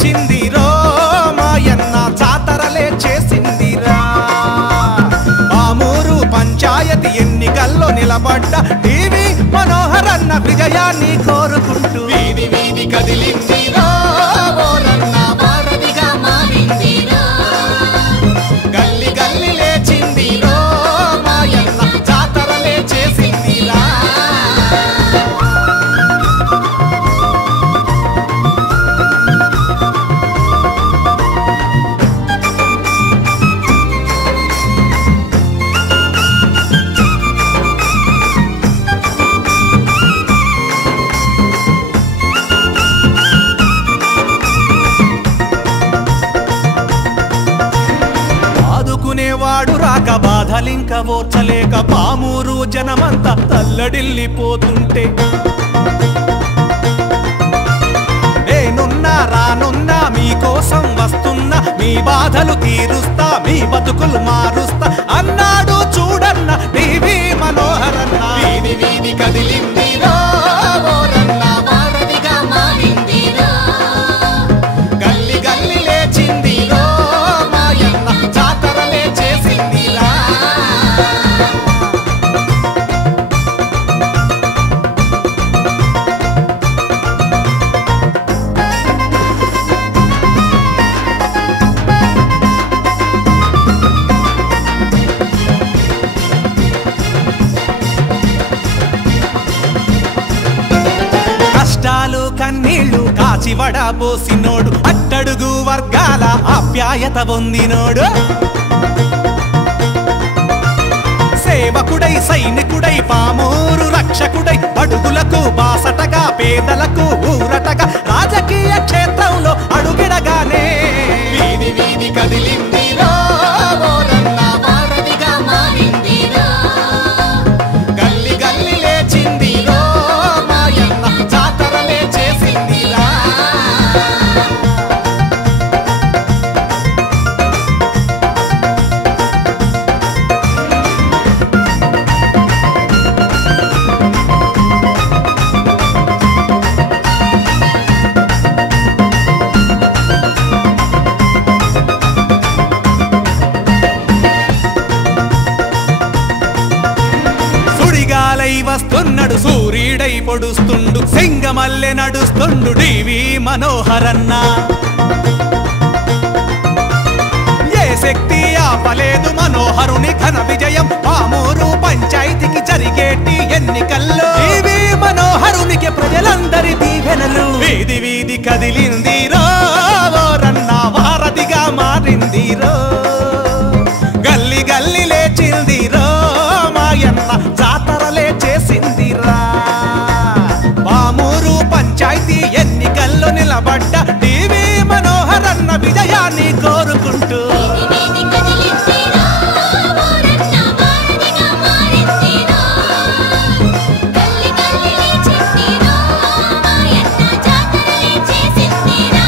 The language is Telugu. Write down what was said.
లేచిందిరో మాయన్న జాతరలే చేసిందిరా ఆమూరు పంచాయతీ ఎన్నికల్లో నిలబడ్డ టీవీ మనోహరన్న విజయాన్ని కోరుకుంటూ వీధి వీధి కదిలిందిరా ఓరన్న వారధిగా మారిందిరా గల్లి గల్లి లేచిందిరో మాయన్న జాతరలే చేసిందిరా వాడు రాక బాధలింక ఓర్చలేక పామూరు జనమంతా తల్లడిల్లిపోతుంటే నేనున్నా రానున్నా మీకోసం వస్తున్నా మీ బాధలు తీరుస్తా మీ బతుకులు మారుస్తా అన్నాడు చూడన్న టీవీ మనోహరన్న వీధి వీధి కదిలిందిరా ఓరన్న వారధిగా మారిందిరా గల్లి గల్లి లేచిందిరో మాయన్న జాతరలే చేసిందిరా కష్టాలు కన్నీళ్లు కాచి వడబోసినోడు అట్టడుగు వర్గాల ఆప్యాయత పొందినోడు సేవకుడై సైనికుడై పామూరు రక్షకుడై అడుగులకు బాసటగా పేదలకు ఊరటగా రాజకీయ క్షేత్రంలో అడుగిడగానే వీధి వీధి కదిలిందిరా ఓరన్న వారధిగా మారిందిరా గల్లి గల్లి లేచిందిరో మాయన్న జాతరలే చేసిందిరా సుడిగాలై వస్తున్నాడు సూర్యుడై పొడుస్తుండు సింగమల్లె నడుస్తుండు టీవీ మనోహరన్న ఏ శక్తి ఆపలేదు మనోహరుని ఘన విజయం పామూరు పంచాయతీకి జరిగేటి ఎన్నికల్లో టీవీ మనోహరునికి ప్రజలందరి దీవెనలు వీధి వీధి కదిలిందిరో ఓరన్న వారధిగా మారిందిరో గల్లి గల్లి లేచిందిరో మాయన్న జాతరలే చేసిందిరా పామూరు పంచాయతీ ఎన్నికల్లో నిలబడ్డ టీవీ మనోహరన్న విజయాన్ని కోరుకుంటూ చేసిందిరా